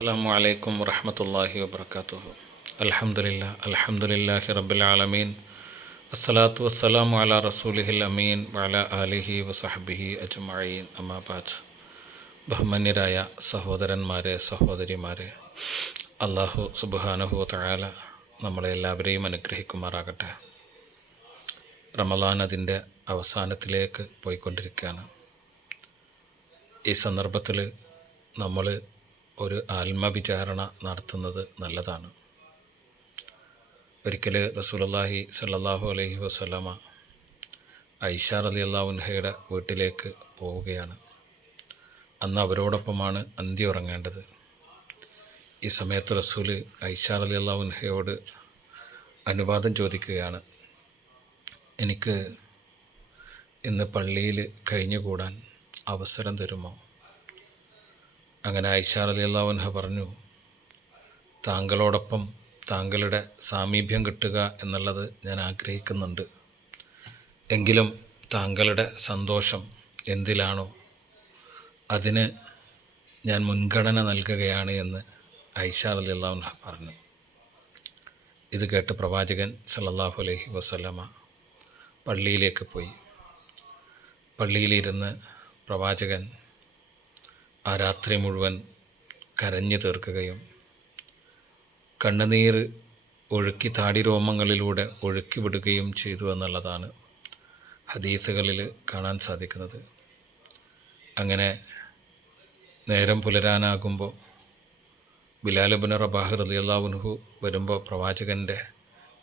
അസ്സാം വലൈക്കും വറഹമത്തല്ലാഹി വാബർക്കാത്തു അലഹമുല്ല അലഹമുല്ലാഹി റബ്ബുലാലമീൻ അസ്സലാത്തു വസ്സലാമു അല റസൂലിഹിൽ അമീൻ വല അലിഹി വസഹബിഹി അജ്മീൻ അമാബാദ് ബഹുമാന്യരായ സഹോദരന്മാരെ സഹോദരിമാരെ അള്ളാഹു സുബാനഹു തയാല നമ്മളെ എല്ലാവരെയും അനുഗ്രഹിക്കുമാറാകട്ടെ. റമലാൻ അതിന്റെ അവസാനത്തിലേക്ക് പോയിക്കൊണ്ടിരിക്കുകയാണ്. ഈ സന്ദർഭത്തിൽ നമ്മൾ ഒരു ആത്മവിചാരണ നടത്തുന്നത് നല്ലതാണ്. ഒരിക്കൽ റസൂലുള്ളാഹി സല്ലാഹു അലൈഹി വസ്ലമ ഐഷ അലി അള്ളാഹുൻഹയുടെ വീട്ടിലേക്ക് പോവുകയാണ്. അന്ന് അവരോടൊപ്പമാണ് അന്തി ഉറങ്ങേണ്ടത്. ഈ സമയത്ത് റസൂൽ ഐഷ അലി അള്ളാഹുൻഹയോട് അനുവാദം ചോദിക്കുകയാണ്. എനിക്ക് ഇന്ന് പള്ളിയിൽ കഴിഞ്ഞുകൂടാൻ അവസരം തരുമോ? അങ്ങനെ ഐഷാർ അലി അള്ളാഹുൻഹ പറഞ്ഞു താങ്കളോടൊപ്പം താങ്കളുടെ സാമീപ്യം കിട്ടുക എന്നുള്ളത് ഞാൻ ആഗ്രഹിക്കുന്നുണ്ട്. എങ്കിലും താങ്കളുടെ സന്തോഷം എന്തിലാണോ അതിന് ഞാൻ മുൻഗണന നൽകുകയാണ് എന്ന് ഐഷാർ അലി അള്ളാഹുൻഹ പറഞ്ഞു. ഇത് കേട്ട് പ്രവാചകൻ സല്ലല്ലാഹു അലൈഹി വസല്ലമ പള്ളിയിലേക്ക് പോയി. പള്ളിയിലിരുന്ന് പ്രവാചകൻ ആ രാത്രി മുഴുവൻ കരഞ്ഞു തീർക്കുകയും കണ്ണുനീർ ഒഴുക്കി താടിരോമങ്ങളിലൂടെ ഒഴുക്കി വിടുകയും ചെയ്തു എന്നുള്ളതാണ് ഹദീസുകളിൽ കാണാൻ സാധിക്കുന്നത്. അങ്ങനെ നേരം പുലരാനാകുമ്പോൾ ബിലാലുബിൻ റബാഹ് റലിയല്ലാവുൻഹു വരുമ്പോൾ പ്രവാചകന്റെ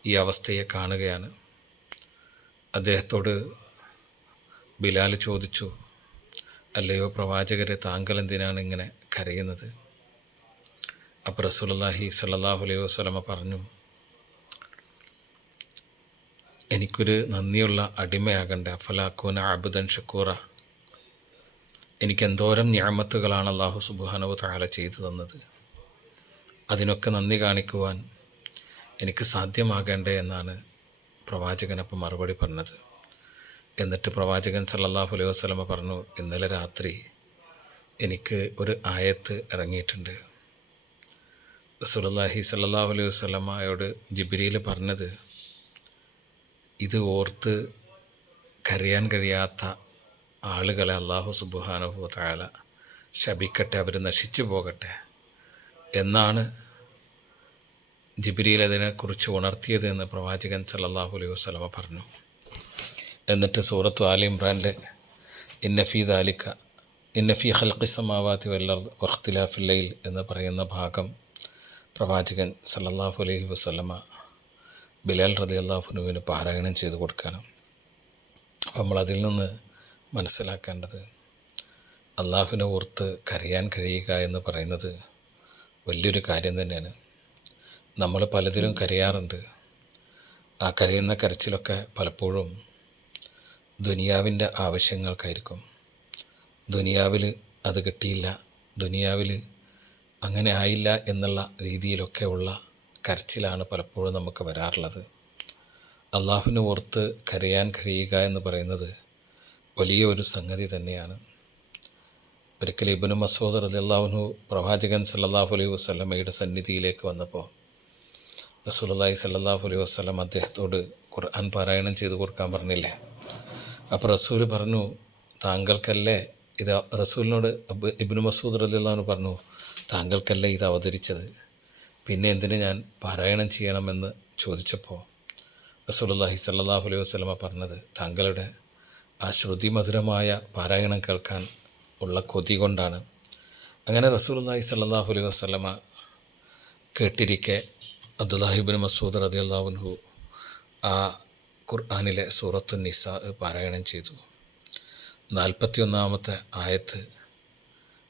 ഈ അവസ്ഥയെ കാണുകയാണ്. അദ്ദേഹത്തോട് ബിലാൽ ചോദിച്ചു അല്ലയോ പ്രവാചകരെ താങ്കൾ എന്തിനാണ് ഇങ്ങനെ കരയുന്നത്? അപ്പോൾ റസൂലല്ലാഹി സ്വല്ലല്ലാഹു അലൈഹി വസല്ലമ പറഞ്ഞു എനിക്കൊരു നന്ദിയുള്ള അടിമയാകണ്ട അഫലാക്കൂന അബുദൻ ഷക്കൂറ. എനിക്ക് എന്തോരം ഞാമത്തുകളാണ് അള്ളാഹു സുബാനവു താല ചെയ്തു തന്നത്. അതിനൊക്കെ നന്ദി കാണിക്കുവാൻ എനിക്ക് സാധ്യമാകേണ്ടേ എന്നാണ് പ്രവാചകനപ്പം മറുപടി പറഞ്ഞത്. എന്നിട്ട് പ്രവാചകൻ സല്ലാഹു അലൈഹി വസ്ലമ പറഞ്ഞു ഇന്നലെ രാത്രി എനിക്ക് ഒരു ആയത്ത് ഇറങ്ങിയിട്ടുണ്ട്. റസൂലുള്ളാഹി സല്ലാഹു അലൈഹി വസല്ലമയോട് ജിബിരിയിൽ പറഞ്ഞത് ഇത് ഓർത്ത് കരയാൻ കഴിയാത്ത ആളുകളെ അള്ളാഹു സുബുഹാനുഹു താല ശപിക്കട്ടെ അവർ നശിച്ചു പോകട്ടെ. എന്നാണ് ജിബിരിയിൽ അതിനെക്കുറിച്ച് ഉണർത്തിയത് എന്ന് പ്രവാചകൻ സല്ലാഹു അലൈഹി വസ്ലമ പറഞ്ഞു. എന്നിട്ട് സൂറത്ത് ആലി ഇമ്രാന്റെ ഇന്നഫി ദാലിക്ക ഇന്നഫി ഹൽക്കിസമാവാത്തി വല്ലർ വഖ്തിലാഫില്ലയിൽ എന്ന് പറയുന്ന ഭാഗം പ്രവാചകൻ സല്ലല്ലാഹു അലൈഹി വസ്ലമ ബിലാൽ റതി അള്ളാഹുനുവിന് പാരായണം ചെയ്തു കൊടുക്കാനും അപ്പം നമ്മൾ അതിൽ നിന്ന് മനസ്സിലാക്കേണ്ടത് അള്ളാഹുവിനെ ഓർത്ത് കരയാൻ കഴിയുക എന്ന് പറയുന്നത് വലിയൊരു കാര്യം തന്നെയാണ്. നമ്മൾ പലതിലും കരയാറുണ്ട്. ആ കരയുന്ന കരച്ചിലൊക്കെ പലപ്പോഴും ദുനിയാവിന്റെ ആവശ്യങ്ങൾക്കായിരിക്കും. ദുനിയാവിൽ അത് കിട്ടിയില്ല. ദുനിയാവിൽ അങ്ങനെ ആയില്ല എന്നുള്ള രീതിയിലൊക്കെ ഉള്ള കരച്ചിലാണ് പലപ്പോഴും നമുക്ക് വരാറുള്ളത്. അള്ളാഹുവിനെ ഓർത്ത് കരയാൻ കഴിയുക എന്ന് പറയുന്നത് വലിയ ഒരു സംഗതി തന്നെയാണ്. ഒരിക്കൽ ഇബനു മസൂദ് അള്ളാഹുനു പ്രവാചകൻ സല്ലാഹു അലൈഹി വസ്ലമയുടെ സന്നിധിയിലേക്ക് വന്നപ്പോൾ റസൂലി സല്ലാഹു അലൈഹി വസ്ലം അദ്ദേഹത്തോട് ഖുർആൻ പാരായണം ചെയ്തു കൊടുക്കാൻ പറഞ്ഞില്ലേ? അപ്പോൾ റസൂൽ പറഞ്ഞു താങ്കൾക്കല്ലേ ഇത് റസൂലിനോട് ഇബിന് മസൂദ് റലിള്ളഹാന് പറഞ്ഞു താങ്കൾക്കല്ലേ ഇത് അവതരിച്ചത്? പിന്നെ എന്തിനു ഞാൻ പാരായണം ചെയ്യണമെന്ന് ചോദിച്ചപ്പോൾ റസൂലുള്ളാഹി സല്ലാഹു അലൈഹി വസ്ലമ പറഞ്ഞത് താങ്കളുടെ ആ ശ്രുതിമധുരമായ പാരായണം കേൾക്കാൻ ഉള്ള കൊതി കൊണ്ടാണ്. അങ്ങനെ റസൂലുള്ളാഹി സല്ലാഹു അലൈഹി വസ്ലമ കേട്ടിരിക്കെ അബ്ദുല്ലാഹിബിൻ മസൂദ് റതി അള്ളാഹുൻഹു ആ ഖുർആാനിലെ സൂറത്ത് നിസ പാരായണം ചെയ്തു. നാൽപ്പത്തി ഒന്നാമത്തെ ആയത്ത്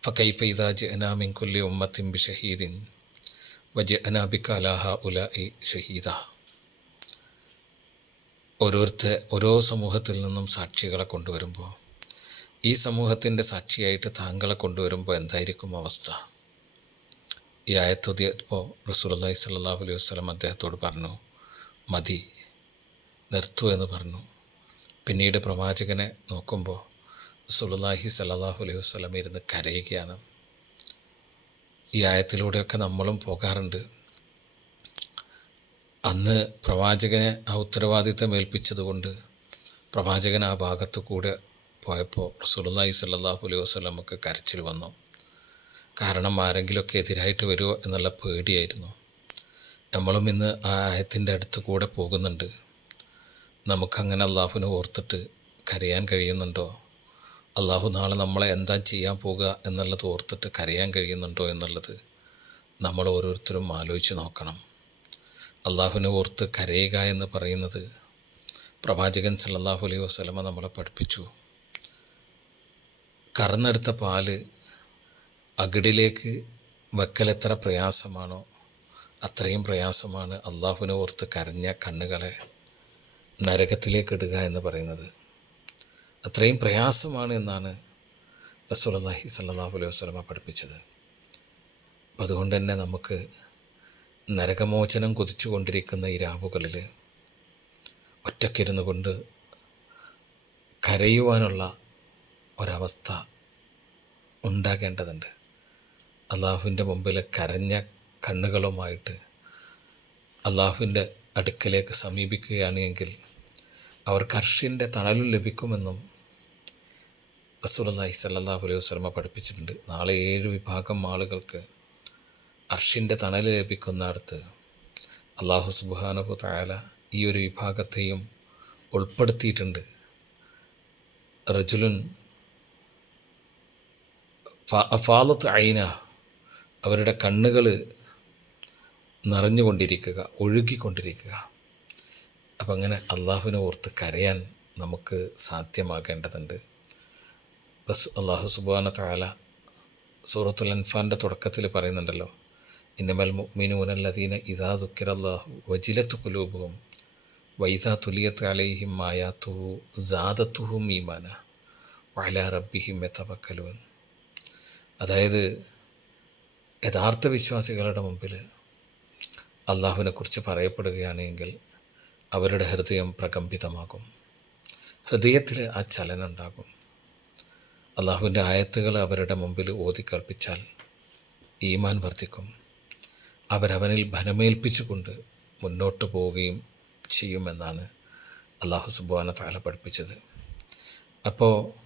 ഫക്കൈഫൈദാജ് അനാമിൻ കുല്ലി ഉമ്മത്തിൻ ബി ഷഹീദിൻ വജ് അനാബിക്ക അലാഹ ഉല ഇ ഷഹീദ. ഓരോരുത്തർ ഓരോ സമൂഹത്തിൽ നിന്നും സാക്ഷികളെ കൊണ്ടുവരുമ്പോൾ ഈ സമൂഹത്തിന്റെ സാക്ഷിയായിട്ട് താങ്കളെ കൊണ്ടുവരുമ്പോൾ എന്തായിരിക്കും അവസ്ഥ? ഈ ആയത്തൊതിയപ്പോൾ റസൂലി സല്ലാഹു അലൈഹി വസ്ലം അദ്ദേഹത്തോട് പറഞ്ഞു മതി നിർത്തൂ എന്ന് പറഞ്ഞു. പിന്നീട് പ്രവാചകനെ നോക്കുമ്പോൾ സുലല്ലാഹി സല്ലാഹു അലൈഹി വസ്ലം ഇരുന്ന് കരയുകയാണ്. ഈ ആയത്തിലൂടെയൊക്കെ നമ്മളും പോകാറുണ്ട്. അന്ന് പ്രവാചകനെ ആ ഉത്തരവാദിത്തം ഏൽപ്പിച്ചതുകൊണ്ട് പ്രവാചകൻ ആ ഭാഗത്തു കൂടെ പോയപ്പോൾ റസൂലി സല്ലാഹു അലൈഹി വസ്ലമൊക്കെ കരച്ചിൽ വന്നു. കാരണം ആരെങ്കിലുമൊക്കെ എതിരായിട്ട് വരുമോ എന്നുള്ള പേടിയായിരുന്നു. നമ്മളും ഇന്ന് ആ ആയത്തിന്റെ അടുത്ത് കൂടെ പോകുന്നുണ്ട്. നമുക്കങ്ങനെ അള്ളാഹുവിനെ ഓർത്തിട്ട് കരയാൻ കഴിയുന്നുണ്ടോ? അള്ളാഹു നാളെ നമ്മളെ എന്താ ചെയ്യാൻ പോകുക എന്നുള്ളത് ഓർത്തിട്ട് കരയാൻ കഴിയുന്നുണ്ടോ എന്നുള്ളത് നമ്മൾ ഓരോരുത്തരും ആലോചിച്ച് നോക്കണം. അള്ളാഹുവിനെ ഓർത്ത് കരയുക എന്ന് പറയുന്നത് പ്രവാചകൻ സല്ലല്ലാഹു അലൈഹി വസല്ലമ നമ്മളെ പഠിപ്പിച്ചു. കറന്നെടുത്ത പാൽ അകിടിലേക്ക് വെക്കലെത്ര പ്രയാസമാണോ അത്രയും പ്രയാസമാണ് അള്ളാഹുവിനെ ഓർത്ത് കരഞ്ഞ കണ്ണുകളെ നരകത്തിലേക്ക് ഇടുക എന്ന് പറയുന്നത്. അത്രയും പ്രയാസമാണ് എന്നാണ് റസൂലുള്ളാഹി സല്ലാഹു അലൈഹി വസ്ലമ പഠിപ്പിച്ചത്. അതുകൊണ്ട് തന്നെ നമുക്ക് നരകമോചനം കൊതിച്ചുകൊണ്ടിരിക്കുന്ന ഈ രാവുകളിൽ ഒറ്റക്കിരുന്നു കൊണ്ട് കരയുവാനുള്ള ഒരവസ്ഥ ഉണ്ടാകേണ്ടതുണ്ട്. അള്ളാഹുവിന്റെ മുമ്പിൽ കരഞ്ഞ കണ്ണുകളുമായിട്ട് അള്ളാഹുവിന്റെ അടുക്കലേക്ക് സമീപിക്കുകയാണ് എങ്കിൽ അവർക്ക് അർഷിന്റെ തണലും ലഭിക്കുമെന്നും റസൂലുള്ളാഹി സ്വല്ലല്ലാഹു അലൈഹി വസ്ലമ പഠിപ്പിച്ചിട്ടുണ്ട്. നാളെ ഏഴ് വിഭാഗം ആളുകൾക്ക് അർഷിന്റെ തണൽ ലഭിക്കുന്നിടത്ത് അള്ളാഹു സുബാനബു തആല ഈ ഒരു വിഭാഗത്തെയും ഉൾപ്പെടുത്തിയിട്ടുണ്ട്. റജുലുൻ ഫാലത്ത് ഐന അവരുടെ കണ്ണുകൾ നിറഞ്ഞുകൊണ്ടിരിക്കുക ഒഴുകിക്കൊണ്ടിരിക്കുക. അപ്പം അങ്ങനെ അള്ളാഹുവിനെ ഓർത്ത് കരയാൻ നമുക്ക് സാധ്യമാകേണ്ടതുണ്ട്. ബസ് അള്ളാഹു സുബാന താല സൂറത്തുൽ അൻഫാന്റെ തുടക്കത്തിൽ പറയുന്നുണ്ടല്ലോ ഇന്നമൽ മുഅ്മിനൂനല്ലദീന ഇദാ ദുഃഖിറല്ലാഹു വജിലത്ത് കുലൂബുഹും വൈദാ തുലിയത്ത് അലൈഹിം മായാത്തുഹു ജാദത്തുഹും ഈമാന വല റബ്ബിഹിം യതവക്കലൂൻ. അതായത് യഥാർത്ഥ വിശ്വാസികളുടെ മുമ്പിൽ അള്ളാഹുവിനെക്കുറിച്ച് പറയപ്പെടുകയാണെങ്കിൽ അവരുടെ ഹൃദയം പ്രകമ്പിതമാകും. ഹൃദയത്തിൽ ആ ചലനം ഉണ്ടാകും അള്ളാഹുവിന്റെ ആയത്തുകൾ അവരുടെ മുമ്പിൽ ഓതിക്കൽപ്പിച്ചാൽ ഈമാൻ വർദ്ധിക്കും. അവരവനിൽ ഭനമേൽപ്പിച്ചുകൊണ്ട് മുന്നോട്ട് പോവുകയും ചെയ്യുമെന്നാണ് അള്ളാഹു സുബാന താല പഠിപ്പിച്ചത്. അപ്പോൾ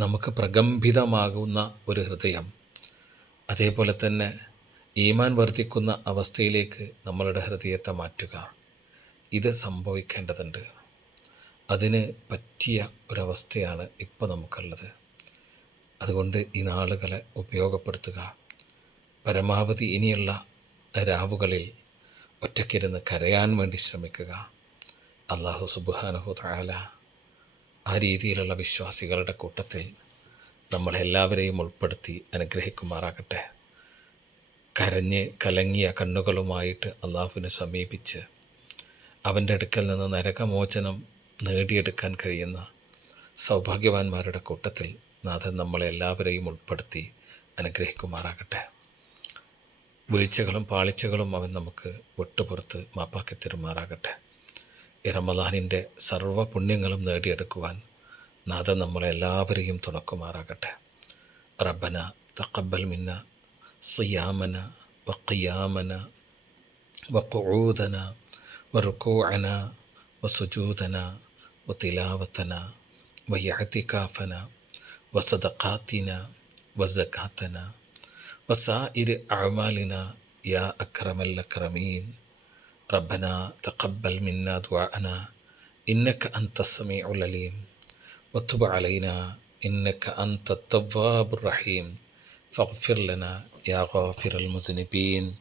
നമുക്ക് പ്രകമ്പിതമാകുന്ന ഒരു ഹൃദയം അതേപോലെ തന്നെ ഈമാൻ വർദ്ധിക്കുന്ന അവസ്ഥയിലേക്ക് നമ്മളുടെ ഹൃദയത്തെ മാറ്റുക. ഇത് സംഭവിക്കേണ്ടതുണ്ട്. അതിന് പറ്റിയ ഒരവസ്ഥയാണ് ഇപ്പോൾ നമുക്കുള്ളത്. അതുകൊണ്ട് ഈ നാളുകളെ ഉപയോഗപ്പെടുത്തുക. പരമാവധി ഇനിയുള്ള രാവുകളിൽ ഒറ്റയ്ക്കിരുന്ന് കരയാൻ വേണ്ടി ശ്രമിക്കുക. അള്ളാഹു സുബുഹാനഹു താല ആ രീതിയിലുള്ള വിശ്വാസികളുടെ കൂട്ടത്തിൽ നമ്മളെല്ലാവരെയും ഉൾപ്പെടുത്തി അനുഗ്രഹിക്കുമാറാകട്ടെ. കരഞ്ഞ് കലങ്ങിയ കണ്ണുകളുമായിട്ട് അള്ളാഹുവിനെ സമീപിച്ച് അവന്റെ അടുക്കൽ നിന്ന് നരകമോചനം നേടിയെടുക്കാൻ കഴിയുന്ന സൗഭാഗ്യവാന്മാരുടെ കൂട്ടത്തിൽ നാഥൻ നമ്മളെ എല്ലാവരെയും ഉൾപ്പെടുത്തി അനുഗ്രഹിക്കുമാറാകട്ടെ. വീഴ്ചകളും പാളിച്ചകളും അവൻ നമുക്ക് വിട്ടുപുറത്ത് മാപ്പാക്കി തരുമാറാകട്ടെ. ഇറമദാനിന്റെ റമദാനിന്റെ സർവ പുണ്യങ്ങളും നേടിയെടുക്കുവാൻ നാഥൻ നമ്മളെ എല്ലാവരെയും തുണക്കുമാറാകട്ടെ. റബ്ബന തക്കബൽ മിന്ന സിയാമന വക്കിയാമന വക്കുഊദന وركوعنا وسجودنا وتلاوتنا واعتكافنا وصدقاتنا وزكاتنا وسائر أعمالنا يا أكرم الأكرمين. ربنا تقبل منا دعاءنا إنك أنت السميع العليم. وتب علينا إنك أنت التواب الرحيم. فاغفر لنا يا غافر المذنبين.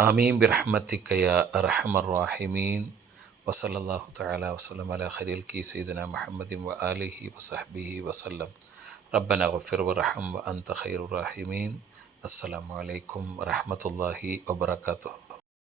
آمين برحمتك يا أرحم الراحمين. وصلى الله تعالى وسلم على خليلك سيدنا محمد وآله وصحبه وسلم. ربنا اغفر وارحم وأنت خير الراحمين. السلام عليكم ورحمة الله وبركاته.